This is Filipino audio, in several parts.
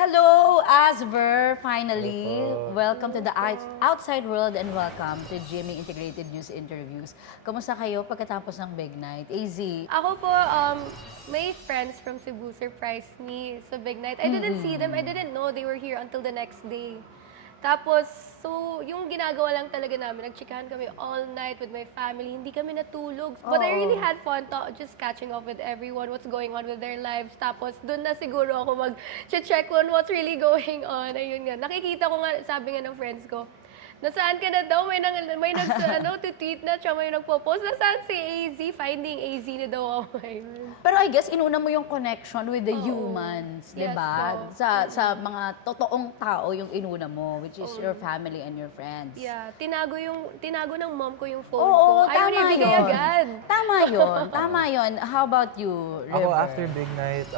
Hello, Asver! Finally, Hello po. welcome to the outside world and welcome to GMA Integrated News Interviews. Kamusta kayo pagkatapos ng Big Night? AZ? Ako po, may friends from Cebu surprised me sa Big Night. I didn't see them. I didn't know they were here until the next day. Tapos, so, yung ginagawa lang talaga namin, nagchikahan kami all night with my family. Hindi kami natulog. But I really had fun just catching up with everyone, what's going on with their lives. Tapos, dun na siguro ako mag-check on what's really going on. Ayun nga. Nakikita ko nga, sabi nga ng friends ko, nasaan ka na daw? May tweet na, tsaka may nagpo-post. Nasaan si AZ? Finding AZ na daw ako ngayon. Pero I guess inuna mo yung connection with the humans, di Yes ba? po. Sa mga totoong tao yung inuna mo, which is your family and your friends. Yeah, tinago ng mom ko yung phone Oo, ko. Ayaw tama niya ibigay yun. agad. Tama yun. How about you, River? Ako, after Big Night,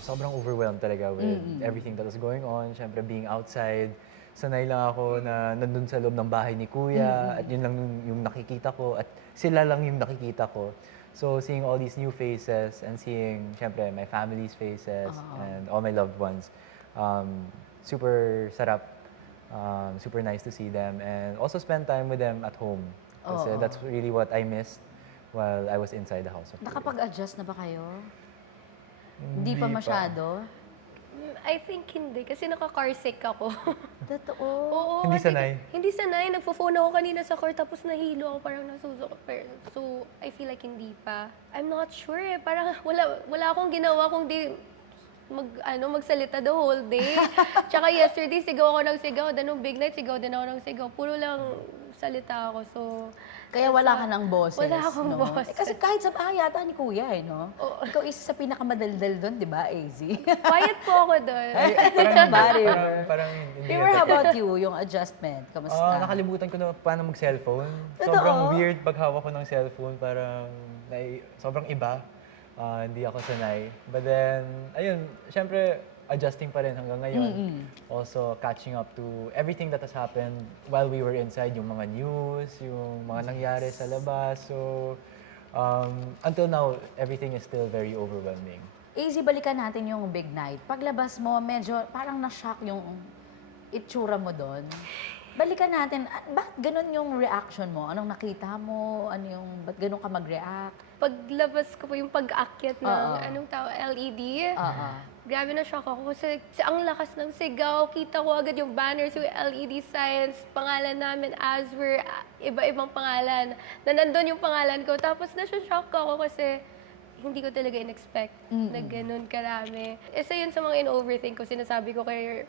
sobrang overwhelmed talaga with everything that was going on. Siyempre, being outside, sanay lang ako na nandun sa loob ng bahay ni Kuya at yun lang yung nakikita ko at sila lang yung nakikita ko. So, seeing all these new faces and seeing, siyempre, my family's faces and all my loved ones, super sarap, super nice to see them and also spend time with them at home. Kasi that's really what I missed while I was inside the house of Kuya. Nakapag-adjust na ba kayo? Hindi pa masyado? I think hindi, kasi naka-car sick ako. Totoo. Oo, Hindi kasi sanay? Hindi sanay. Nagpo-phone ako kanina sa car, tapos nahilo ako, parang nasusuko. So, I feel like hindi pa. I'm not sure eh. Parang wala akong ginawa kung di magsalita the whole day. Tsaka yesterday, sigaw ako ng sigaw. Then nung Big Night, sigaw din ako ng sigaw. Puro lang salita ako. So, Kaya wala ka ng boses, Wala akong no? boses. Kasi kahit sa bahay yata ni Kuya, no? Oo. Ikaw isa sa pinakamadaldal doon, di ba, AZ? quiet po ako doon. Parang hindi. River, how about you? Yung adjustment, kamusta? Nakalimutan ko na paano mag-cellphone. Totoo? Sobrang weird pag hawak ko ng cellphone. Parang sobrang iba. Hindi ako sanay. But then, ayun, syempre, adjusting pa rin hanggang ngayon. Also, catching up to everything that has happened while we were inside. Yung mga news, yung mga nangyari sa labas. So, until now, everything is still very overwhelming. AZ, balikan natin yung Big Night. Paglabas mo, medyo parang na-shock yung itsura mo doon. Balikan natin, bakit ganun yung reaction mo? Anong nakita mo? Ba't ganun ka mag-react? Paglabas ko po yung pag-akyat ng, LED, grabe na shock ako kasi ang lakas ng sigaw. Kita ko agad yung banners, yung LED signs, pangalan namin, Asver, iba-ibang pangalan. Na nandun yung pangalan ko. Tapos na-shock ako kasi hindi ko talaga in-expect na ganun karami. Isa yun sa mga in-overthink ko. Sinasabi ko kay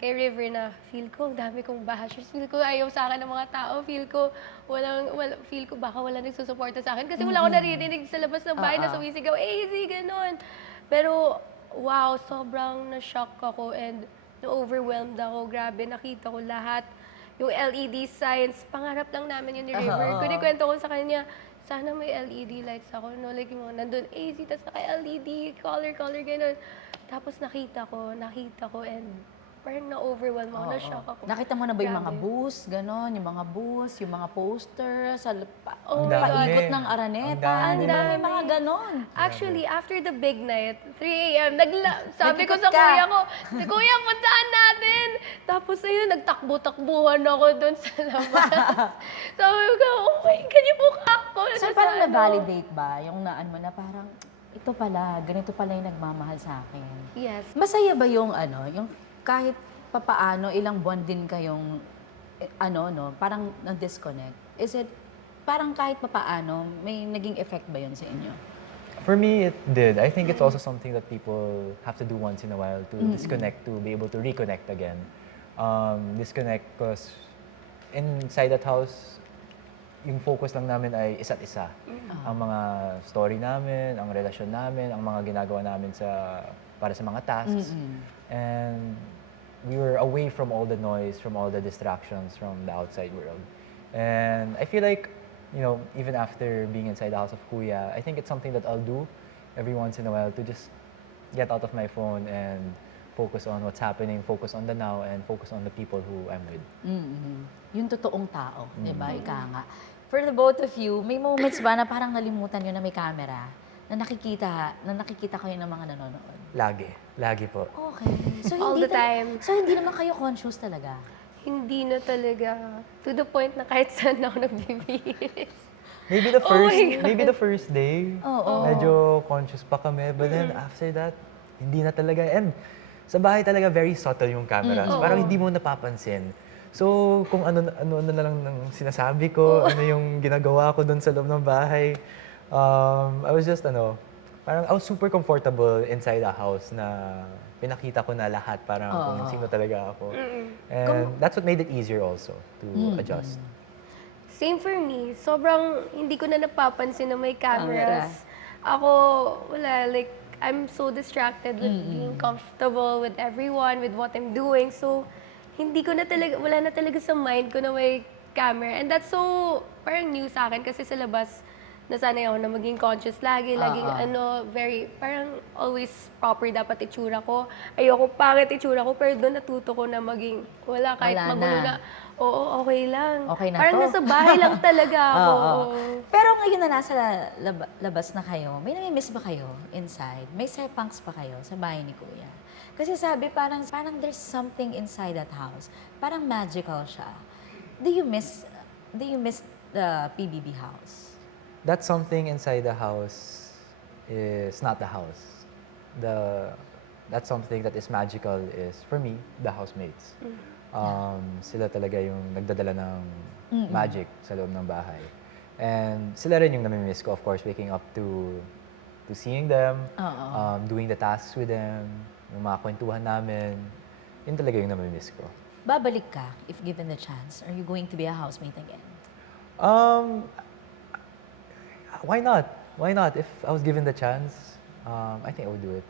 River na feel ko, ang dami kong bashers. Feel ko ayaw sa akin ng mga tao. Feel ko baka wala nagsusuporta sa akin. Kasi wala akong naririnig sa labas ng bahay na sumisigaw, AZ, ganun. Pero, wow, sobrang na-shock ako and na-overwhelmed ako. Grabe, nakita ko lahat. Yung LED signs, pangarap lang namin yun ni River. Kunikwento ko sa kanya, sana may LED lights ako. No? Like yung mga nandun, AZ, tas naka-LED, color, ganun. Tapos nakita ko and parang na-overwhelm ako, na-shock ako. Nakita mo na ba yung mga Grabe. booths, gano'n? Yung mga booths, yung mga posters, Oh my paikot God. ng Araneta, Ang di ba? May dami. mga gano'n. Actually, after the Big Night, 3 a.m., sabi ko Nag-ikot sa ka. kuya ko, Kuya, puntaan natin! Tapos ayun, nagtakbo-takbuhan ako doon sa labas. Sabi ko, okay, ganyan po ka ako. So parang na-validate ba? Yung naan mo na parang, ito pala, ganito pala yung nagmamahal sa akin. Yes. Masaya ba yung yung kahit papaano, ilang buwan din kayong, parang na-disconnect? Is it, parang kahit papaano, may naging effect ba yun sa inyo? For me, it did. I think it's also something that people have to do once in a while to disconnect, to be able to reconnect again. Disconnect because inside that house, yung focus lang namin ay isa't isa. Ang mga story namin, ang relasyon namin, ang mga ginagawa namin para sa mga tasks. And we were away from all the noise, from all the distractions from the outside world. And I feel like, even after being inside the house of Kuya, I think it's something that I'll do every once in a while to just get out of my phone and focus on what's happening, focus on the now, and focus on the people who I'm with. Yung totoong tao, di ba? Ika nga. For the both of you, may moments ba na parang nalimutan nyo na may camera? na nakikita kayo ng mga nanonood? Lagi po. Okay. So, All hindi the time. So, hindi naman kayo conscious talaga? Hindi na talaga. To the point na kahit saan ako nagbibihis. Maybe the Oh first, my God. maybe the first day, Oo. medyo conscious pa kami. But then after that, hindi na talaga. And sa bahay talaga, very subtle yung cameras. Parang hindi mo napapansin. So, kung ano na lang ng sinasabi ko, ano yung ginagawa ko doon sa loob ng bahay, I was just, parang I was super comfortable inside the house na pinakita ko na lahat, parang kung sino talaga ako. And that's what made it easier also to adjust. Same for me. Sobrang hindi ko na napapansin na may cameras. Ako, wala, like, I'm so distracted with being comfortable with everyone, with what I'm doing. So, wala na talaga sa mind ko na may camera. And that's so, parang new sa akin kasi sa labas, nasanay ako na maging conscious laging parang always proper dapat itsura ko. Ayoko pangit itsura ko, pero doon natuto ko na maging, kahit Wala magulo na. oo, okay lang. Okay na parang to. nasa bahay lang talaga ako. Oo. Pero ngayon na nasa labas na kayo, may nami-miss ba kayo inside? May sepangs pa kayo sa bahay ni Kuya? Kasi sabi parang there's something inside that house. Parang magical siya. Do you miss the PBB house? That something inside the house is not the house. That something that is magical is, for me, the housemates. Sila talaga yung nagdadala ng magic sa loob ng bahay. And sila rin yung namimiss ko, of course, waking up to seeing them, doing the tasks with them, yung mga kwentuhan namin. Yun talaga yung namimiss ko. Babalik ka if given the chance? Are you going to be a housemate again? Why not? Why not? If I was given the chance, I think I would do it.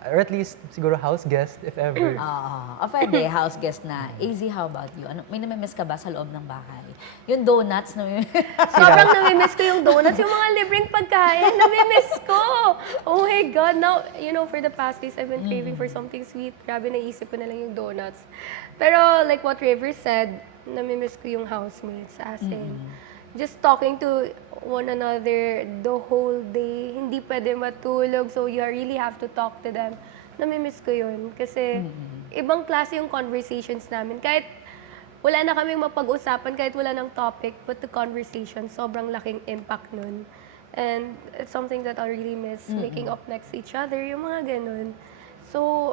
Or at least, siguro house guest, if ever. Pwede, house guest na. Easy, how about you? May namimiss ka ba sa loob ng bahay? Yung donuts na yun. Sobrang namimiss ko yung donuts, yung mga libreng pagkain, namimiss ko. Oh my God, now, for the past days, I've been craving for something sweet. Grabe, naisip ko na lang yung donuts. Pero like what River said, namimiss ko yung housemates, as in, just talking to one another the whole day, hindi pwede matulog, so you really have to talk to them. Namimiss ko yun, kasi ibang klase yung conversations namin. Kahit wala na kaming mapag-usapan, kahit wala ng topic, but the conversation, sobrang laking impact nun. And it's something that I really miss, waking up next to each other, yung mga ganun. So,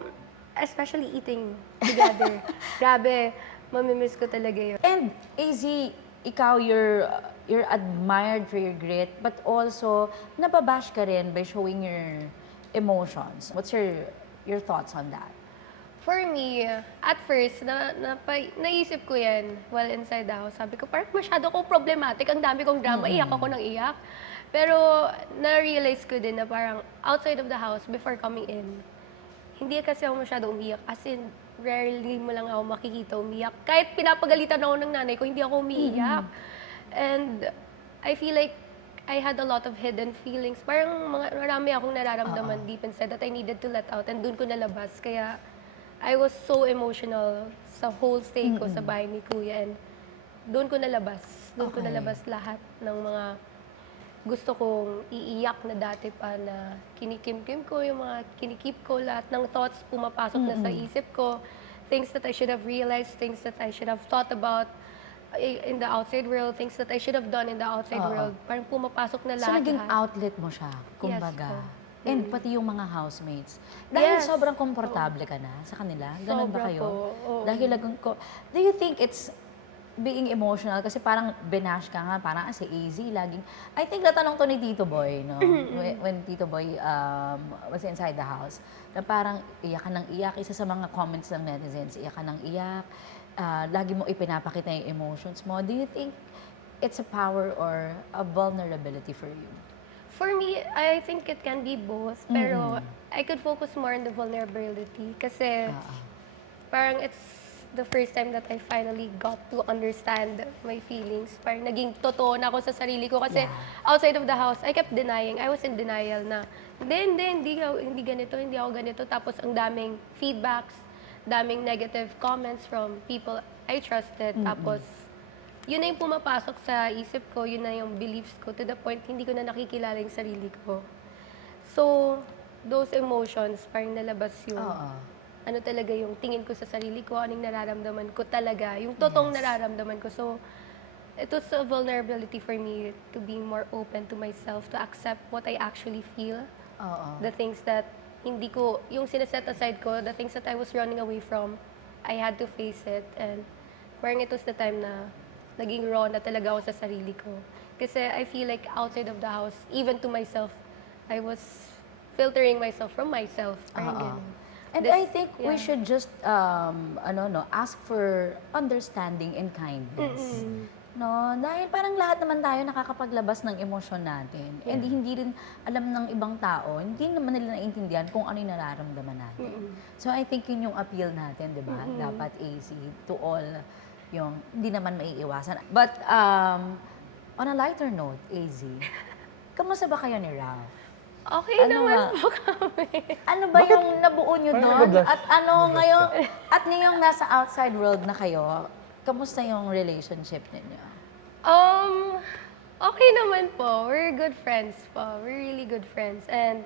especially eating together. Grabe, mamimiss ko talaga yun. And AZ, ikaw, you're admired for your grit, but also nababash ka rin by showing your emotions. What's your thoughts on that? For me, at first, naisip ko yan while inside the house. Sabi ko, parang masyado kong problematic. Ang dami kong drama. Iyak ako ng iyak. Pero, na-realize ko din na parang outside of the house, before coming in, hindi kasi ako masyado umiyak. As in, rarely mo lang ako makikita umiyak. Kahit pinapagalitan ako ng nanay ko, hindi ako umiiyak. And I feel like I had a lot of hidden feelings. Parang marami akong nararamdaman deep inside that I needed to let out. And doon ko nalabas. Kaya I was so emotional sa whole stay ko sa bahay ni Kuya. And doon ko nalabas. Doon ko nalabas lahat ng mga gusto kong iiyak na dati pa na kinikimkim ko, yung mga kinikip ko, lahat ng thoughts pumapasok na sa isip ko. Things that I should have realized, things that I should have thought about in the outside world, things that I should have done in the outside world. Parang pumapasok na So, lahat. naging outlet mo siya, kumbaga. po. And pati yung mga housemates. Dahil Yes. sobrang komportable ka na sa kanila. Ganun ba Sobra kayo? po, oo. Dahil do you think it's being emotional? Kasi parang binash ka nga, parang si AZ laging... I think natanong to ni Tito Boy, no? When Tito Boy was inside the house, na parang iyak ka ng iyak. Isa sa mga comments ng netizens, iyak ka ng iyak. Lagi mo ipinapakita yung emotions mo. Do you think it's a power or a vulnerability for you? For me, I think it can be both. Pero I could focus more on the vulnerability. Kasi parang it's the first time that I finally got to understand my feelings. Parang naging totoo na ako sa sarili ko. Kasi outside of the house, I kept denying. I was in denial na, hindi ganito, hindi ako ganito. Tapos ang daming feedbacks, daming negative comments from people I trusted. Tapos yun na yung pumapasok sa isip ko, yun na yung beliefs ko, to the point hindi ko na nakikilala yung sarili ko. So, those emotions, parang nalabas yung Oo. ano talaga yung tingin ko sa sarili ko, anong nararamdaman ko talaga, yung totoong nararamdaman ko. So, it was a vulnerability for me to be more open to myself, to accept what I actually feel. Oo. The things that hindi ko, yung sineset aside ko, the things that I was running away from, I had to face it. And parang it was the time na naging raw na talaga ako sa sarili ko. Kasi I feel like outside of the house, even to myself, I was filtering myself from myself. Parang Oo. ganun. And This- I think we yeah. should just ask for understanding and kindness. No, dahil parang lahat naman tayo nakakapaglabas ng emosyon natin. And hindi rin alam ng ibang tao, hindi naman nila naiintindihan kung ano yung nararamdaman natin. So I think yun yung appeal natin, di ba? Dapat easy to all yung hindi naman maiiwasan. But on a lighter note, AZ, kamusta ba kayo ni Ralph? Okay Ano naman nga? po kami. Ano ba yung nabuo nyo Parang doon? nabablush. At ano ngayon, at ngayong nasa outside world na kayo, kamusta yung relationship ninyo? Okay naman po. We're good friends po. We're really good friends. And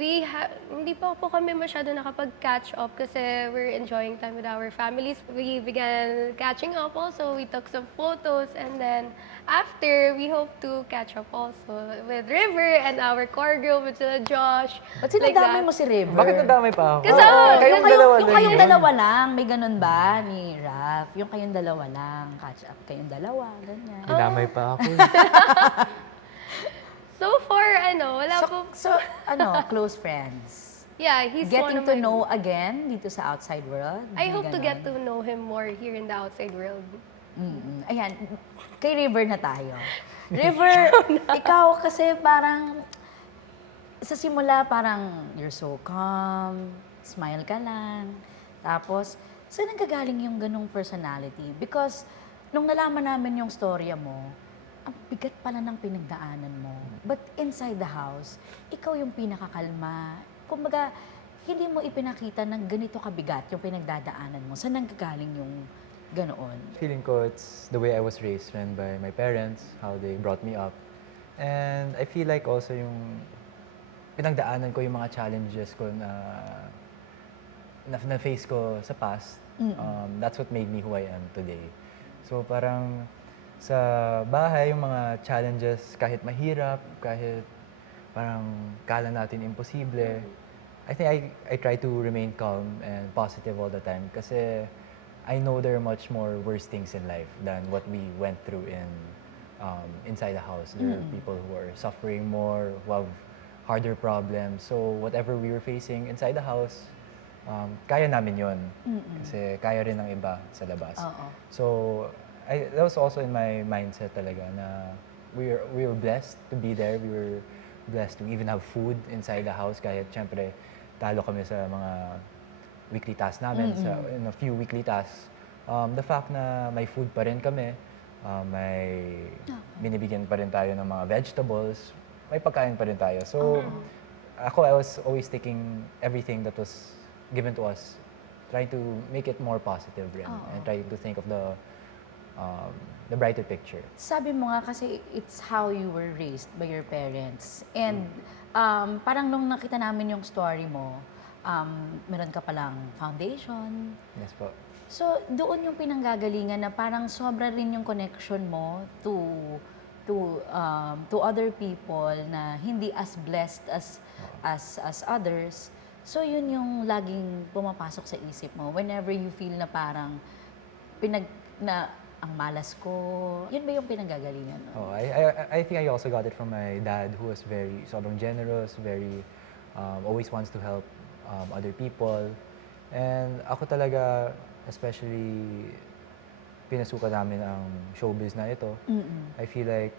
hindi pa po kami masyado nakapag-catch up kasi we're enjoying time with our families. We began catching up also. We took some photos and then after, we hope to catch up also with River and our core group with sila Josh. Ba't like sinadamay that. mo si River? Bakit nadamay pa ako? Kasi ako, kayong Yung dalawa yung lang kayong yun. dalawa lang, may ganun ba ni Raph? Yung kayong dalawa lang, catch up kayong dalawa, ganyan. Dinamay pa ako. So far, wala po. So, close friends. Yeah, he's one Getting of to my- know again dito sa outside world. I May hope to ganon. get to know him more here in the outside world. Ayan, kay River na tayo. River, ikaw kasi parang, sa simula parang you're so calm, smile ka lang. Tapos, saan nanggagaling yung ganong personality? Because, nung nalaman namin yung storya mo, ang bigat pala ng pinagdaanan mo. But inside the house, ikaw yung pinakakalma. Kumbaga, hindi mo ipinakita na ganito kabigat yung pinagdadaanan mo. Saan nanggagaling yung ganoon? Feeling ko it's the way I was raised rin by my parents, how they brought me up. And I feel like also yung pinagdaanan ko yung mga challenges ko na face ko sa past. That's what made me who I am today. So parang sa bahay, yung mga challenges, kahit mahirap, kahit parang kala natin imposible, I think I try to remain calm and positive all the time kasi I know there are much more worse things in life than what we went through inside the house. There are people who are suffering more, who have harder problems. So whatever we were facing inside the house, kaya namin yun. Kasi kaya rin ng iba sa labas. Oo. So that was also in my mindset talaga na we were blessed to be there. We were blessed to even have food inside the house kahit syempre talo kami sa mga weekly tasks namin, in a few weekly tasks. The fact na may food pa rin kami, may binibigyan pa rin tayo ng mga vegetables, may pagkain pa rin tayo. So I was always taking everything that was given to us, trying to make it more positive rin, and trying to think of the brighter picture. Sabi mo nga kasi it's how you were raised by your parents. And parang nung nakita namin yung story mo, meron ka palang foundation. Yes po. So, doon yung pinanggagalingan na parang sobra rin yung connection mo to other people na hindi as blessed as others. So, yun yung laging pumapasok sa isip mo whenever you feel na parang ang malas ko. Yun ba yung pinanggagalingan? Oh, I think I also got it from my dad who was very sobrang generous, very always wants to help other people. And ako talaga, especially pinasukan namin ang showbiz na ito, I feel like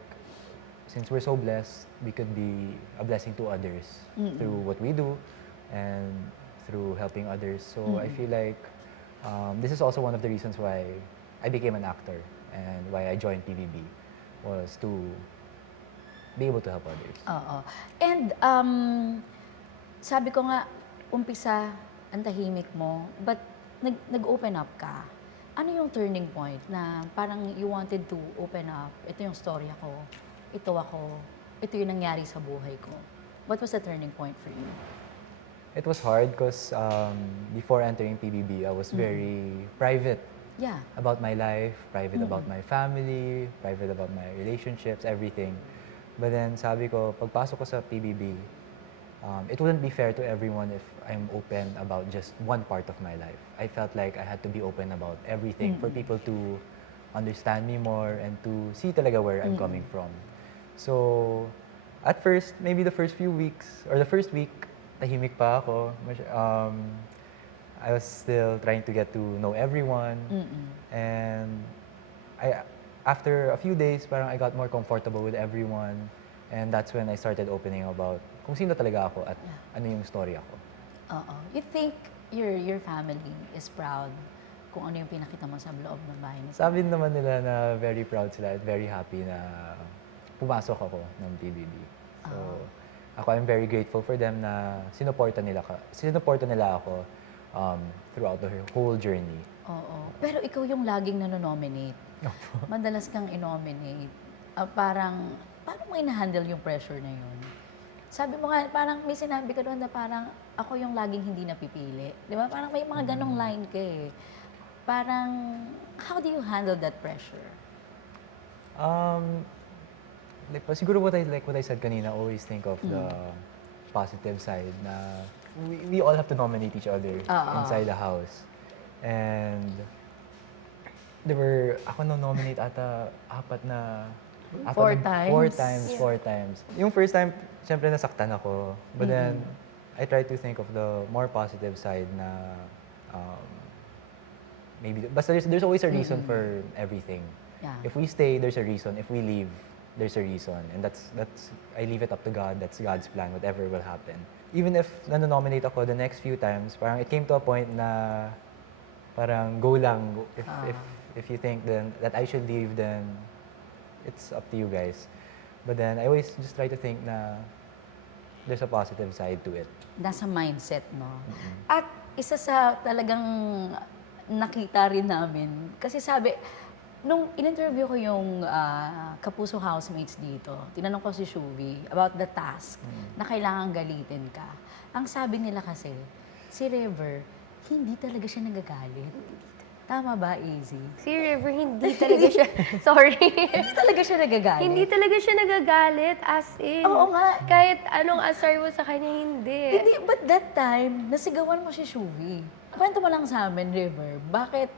since we're so blessed, we could be a blessing to others through what we do and through helping others. So I feel like this is also one of the reasons why I became an actor and why I joined PBB was to be able to help others. Oo. And sabi ko nga, umpisa, ang tahimik mo, but nag-open up ka. ano yung turning point na parang you wanted to open up? Ito yung story ko. Ito ako. Ito yung nangyari sa buhay ko. What was the turning point for you? It was hard because before entering PBB, I was very private Yeah. about my life, private about my family, private about my relationships, everything. But then sabi ko, pagpasok ko sa PBB, it wouldn't be fair to everyone if I'm open about just one part of my life. I felt like I had to be open about everything for people to understand me more and to see talaga where I'm coming from. So, at first, maybe the first few weeks, or the first week, tahimik pa ako. I was still trying to get to know everyone. And after a few days, parang I got more comfortable with everyone. And that's when I started opening about kung sino talaga ako at ano yung story ako. Oo. You think your family is proud kung ano yung pinakita mo sa loob ng bahay nila? Sabi naman nila na very proud sila at very happy na pumasok ako ng PBB. So, ako, I'm very grateful for them na sinuporta nila ako throughout the whole journey. Oo. Pero ikaw yung laging nanonominate. Madalas kang inominate. Parang, paano mo ina-handle yung pressure na yun? Sabi mo nga, parang may sinabi ka doon na parang ako yung laging hindi napipili. Di ba? Parang may mga ganong line ka eh. Parang, how do you handle that pressure? Siguro what I said kanina, always think of the positive side na we all have to nominate each other inside the house. And ako nominate ata Four times? Four times. Yung first time, syempre nasaktan ako. But then, I try to think of the more positive side na maybe, basta there's always a reason for everything. Yeah. If we stay, there's a reason. If we leave, there's a reason. And that's I leave it up to God. That's God's plan, whatever will happen. Even if nanonominate ako the next few times, parang it came to a point na parang go lang. If you think then that I should leave, then it's up to you guys. But then I always just try to think na there's a positive side to it. Nasa mindset, no? At isa sa talagang nakita rin namin, kasi sabi, nung in-interview ko yung Kapuso housemates dito, tinanong ko si Shuvi about the task na kailangan galitin ka. Ang sabi nila kasi, si River, hindi talaga siya nagagalit. Tama ba, Easy? Si River, hindi talaga siya, sorry. Hindi talaga siya nagagalit. Hindi talaga siya nagagalit, as in. Oo nga. Kahit anong asar mo sa kanya, hindi. Hindi, but that time, nasigawan mo si Shuvi. Kwento mo lang sa amin, River, bakit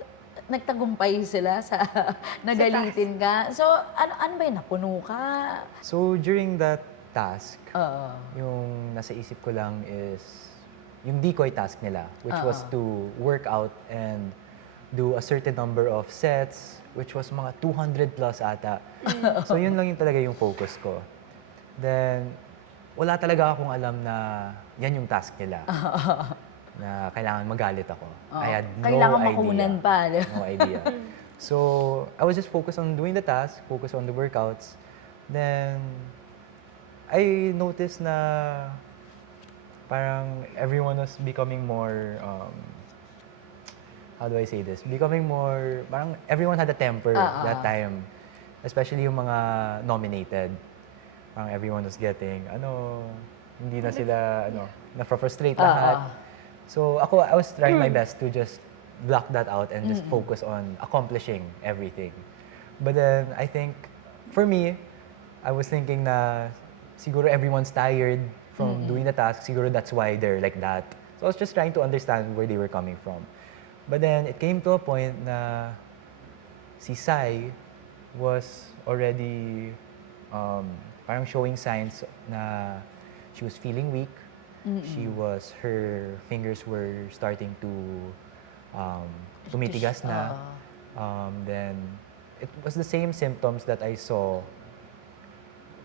nagtagumpay sila sa nagalitin ka? So, ano ba yun? Napuno ka? So during that task, Oo. yung nasa isip ko lang is yung decoy task nila, which was to work out and do a certain number of sets, which was mga 200 plus ata. So yun lang yung talaga yung focus ko. Then, wala talaga akong alam na yan yung task nila. Na kailangan magalit ako. I had no Kailangan idea. makunan pa. No idea. So, I was just focused on doing the task, focused on the workouts. Then, I noticed na parang everyone was becoming more, how do I say this? Becoming more, parang everyone had a temper that time. Especially yung mga nominated. Parang everyone was getting, hindi na sila, na-frustrate lahat. So ako, I was trying my best to just block that out and just focus on accomplishing everything. But then, I think, for me, I was thinking na siguro everyone's tired from doing the task. Siguro that's why they're like that. So I was just trying to understand where they were coming from. But then, it came to a point na si Sai was already parang showing signs na she was feeling weak. Her fingers were starting to tumitigas na. Then, it was the same symptoms that I saw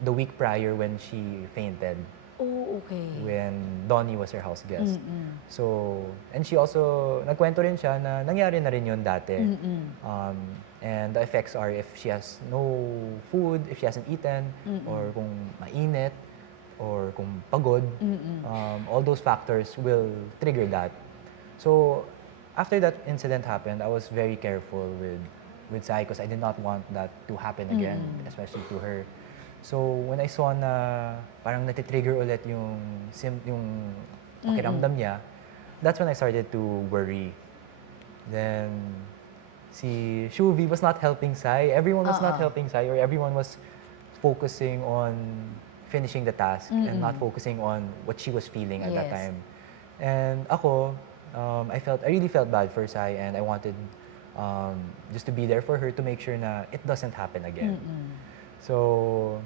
the week prior when she fainted. Oh, okay. When Donnie was her house guest. So, and she also, nagkwento rin siya na nangyari na rin yun dati. And the effects are if she has no food, if she hasn't eaten, or kung mainit, or kung pagod, all those factors will trigger that. So, after that incident happened, I was very careful with Sai because I did not want that to happen again, especially to her. So when I saw na parang natitrigger ulit yung pakiramdam niya, that's when I started to worry. Then si Shuvi was not helping Sai. Everyone was not helping Sai, or everyone was focusing on finishing the task and not focusing on what she was feeling at that Yes. time. And ako, I really felt bad for Sai, and I wanted just to be there for her to make sure na it doesn't happen again. So,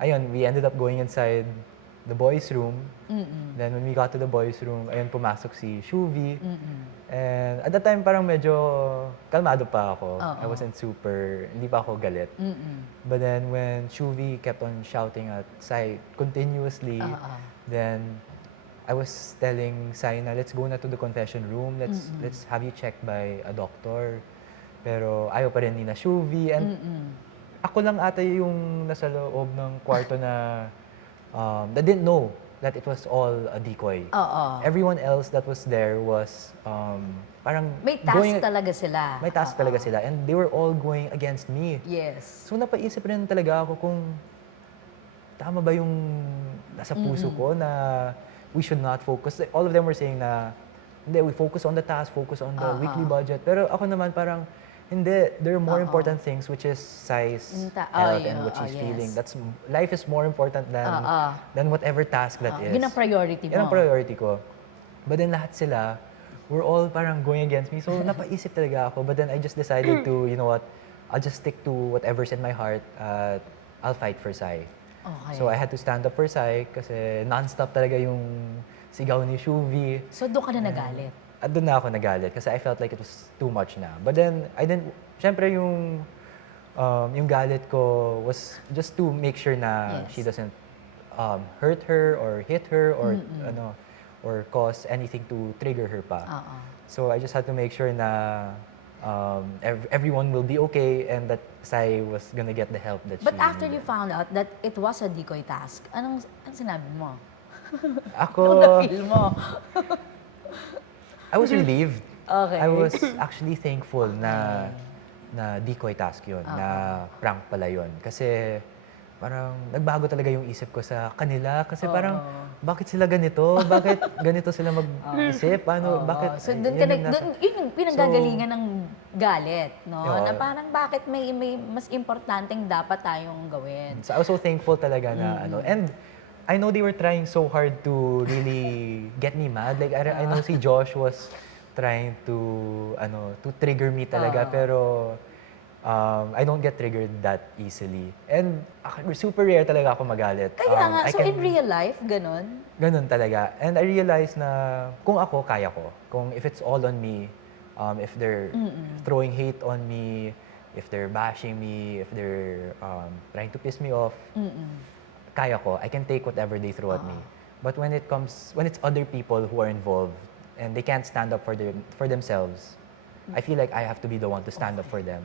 ayun, we ended up going inside the boys' room. Then when we got to the boys' room, ayun, pumasok si Shuvi. And at that time, parang medyo kalmado pa ako. I wasn't hindi pa ako galit. But then when Shuvi kept on shouting at Sai continuously, then I was telling Sai na, let's go na to the confession room. Let's have you checked by a doctor. Pero ayaw pa rin ni na Shuvi. And ako lang ata yung nasa loob ng kwarto na that didn't know that it was all a decoy. Everyone else that was there was parang May task talaga sila. May task talaga sila, and they were all going against me. Yes. So napaisip rin talaga ako kung tama ba yung nasa puso ko na we should not focus. All of them were saying na hindi, we focus on the task, focus on the weekly budget. Pero ako naman parang hindi, there are more important things, which is Sai's health and what she's feeling. Life is more important than whatever task that is. Yun ang priority mo. Yan ang priority ko. But then lahat sila, were all parang going against me. So napaisip talaga ako. But then I just decided to, you know what, I'll just stick to whatever's in my heart. I'll fight for Sai. Okay. So I had to stand up for Sai kasi non-stop talaga yung sigaw ni Shuvi. So doon ka na nagalit? At doon na ako nagalit kasi I felt like it was too much na. But then, syempre yung galit ko was just to make sure na she doesn't hurt her or hit her or or cause anything to trigger her pa. So I just had to make sure na everyone will be okay and that Sai was gonna get the help that she But after you needed. found out that it was a decoy task, anong sinabi mo? Ako, Anong na-feel mo? I was relieved. Okay. I was actually thankful na decoy task yun, na prank pala yun. Kasi parang nagbago talaga yung isip ko sa kanila. Kasi parang, bakit sila ganito? Bakit ganito sila mag-isip? Bakit? So doon yun yung pinanggagalingan ng galit, no? Na parang bakit may mas importanteng dapat tayong gawin. So I was so thankful talaga na and I know they were trying so hard to really get me mad. Like I know si Josh was trying to trigger me talaga, pero I don't get triggered that easily. And super rare talaga ako magalit. Kaya nga, so in real life, ganun? Ganun talaga. And I realized na kung ako, kaya ko. Kung if it's all on me, if they're throwing hate on me, if they're bashing me, if they're trying to piss me off, kaya ko. I can take whatever they throw at me. But when it's other people who are involved and they can't stand up for themselves, I feel like I have to be the one to stand up for them.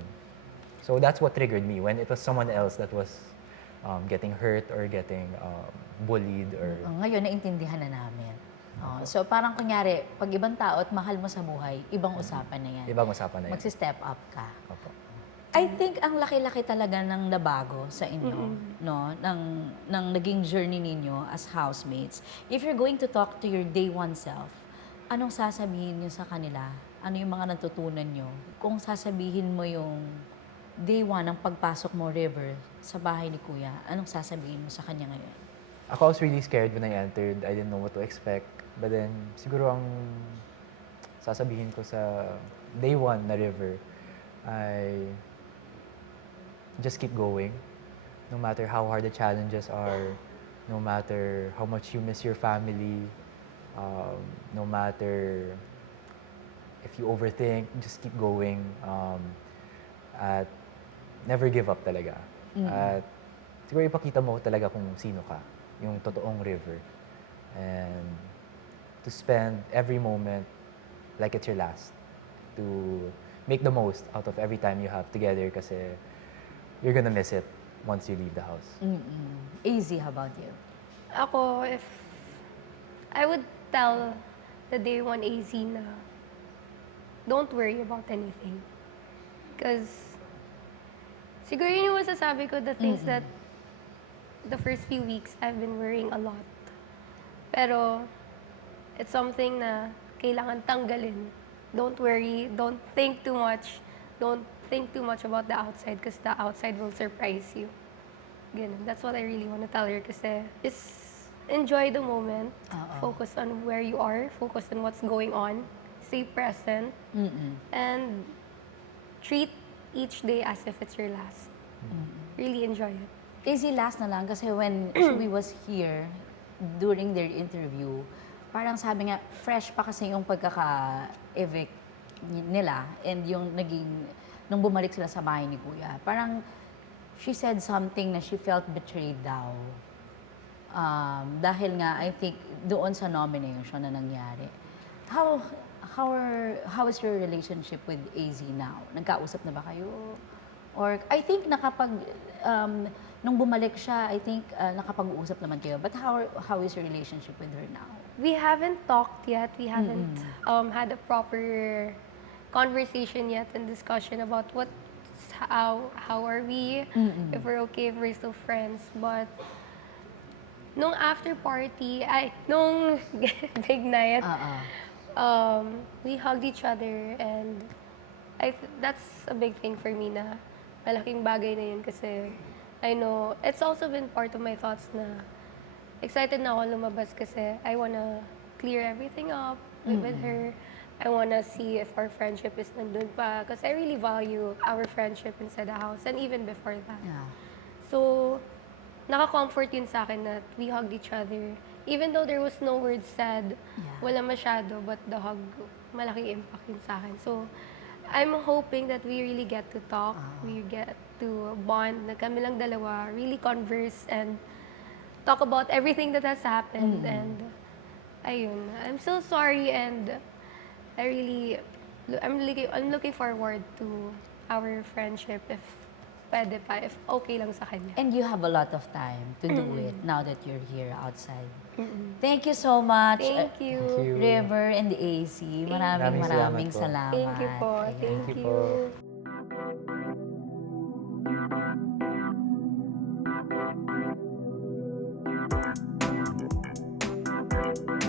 So that's what triggered me when it was someone else that was getting hurt or getting bullied or... Ngayon, naintindihan na namin. So parang kunyari, pag ibang tao at mahal mo sa buhay, ibang usapan na yan. Ibang usapan na yan. Magsi-step up ka. Opo. I think ang laki-laki talaga ng nabago sa inyo, no? Ng naging journey ninyo as housemates. If you're going to talk to your day one self, anong sasabihin niyo sa kanila? Ano yung mga natutunan niyo? Kung sasabihin mo yung day one ng pagpasok mo, River, sa bahay ni Kuya, anong sasabihin mo sa kanya ngayon? Ako, I was really scared when I entered. I didn't know what to expect. But then, siguro ang sasabihin ko sa day one na River ay just keep going. No matter how hard the challenges are, no matter how much you miss your family, no matter if you overthink, just keep going. At never give up talaga. At siguro ipakita mo talaga kung sino ka, yung totoong River. And to spend every moment like it's your last. To make the most out of every time you have together kasi you're gonna miss it once you leave the house. Easy, how about you? Ako, if I would tell the day one AZ na don't worry about anything. Because, siguro yun yung masasabi ko, the things that the first few weeks I've been worrying a lot. Pero, it's something na kailangan tanggalin. Don't worry, don't think too much. Don't think too much about the outside because the outside will surprise you. Ganun. That's what I really want to tell her kasi just enjoy the moment. Focus on where you are. Focus on what's going on. Stay present. And treat each day as if it's your last. Really enjoy it. Easy last na lang kasi when Shubi was here during their interview, parang sabi nga, fresh pa kasi yung pagkaka-evict nila and yung nung bumalik sila sa bahay ni Kuya. Parang she said something na she felt betrayed daw. Dahil nga, I think, doon sa nomination na nangyari. How is your relationship with AZ now? Nagkausap na ba kayo? Or I think nung bumalik siya, I think nakapag-uusap naman kayo. But how is your relationship with her now? We haven't talked yet. We haven't had a proper conversation yet and discussion about how are we, if we're okay, if we're still friends. But nung after party, nung big night, we hugged each other and that's a big thing for me na malaking bagay na yun kasi I know, it's also been part of my thoughts na excited na ako lumabas kasi I wanna clear everything up with her. I wanna see if our friendship is nandun pa kasi I really value our friendship inside the house and even before that. Yeah. So, naka-comfort yun sa akin that we hugged each other. Even though there was no words said, wala masyado, but the hug, malaking impact yun sa akin. So, I'm hoping that we really get to talk, we get to bond, na kami lang dalawa, really converse and talk about everything that has happened. And, ayun, I'm so sorry and I'm looking forward to our friendship if pwede pa, if okay lang sa kanya. And you have a lot of time to do it now that you're here outside. Thank you so much, Thank you. Thank you. River and AC. Maraming Maraming salamat. Thank you po. Ayan. Thank Thank you po. you.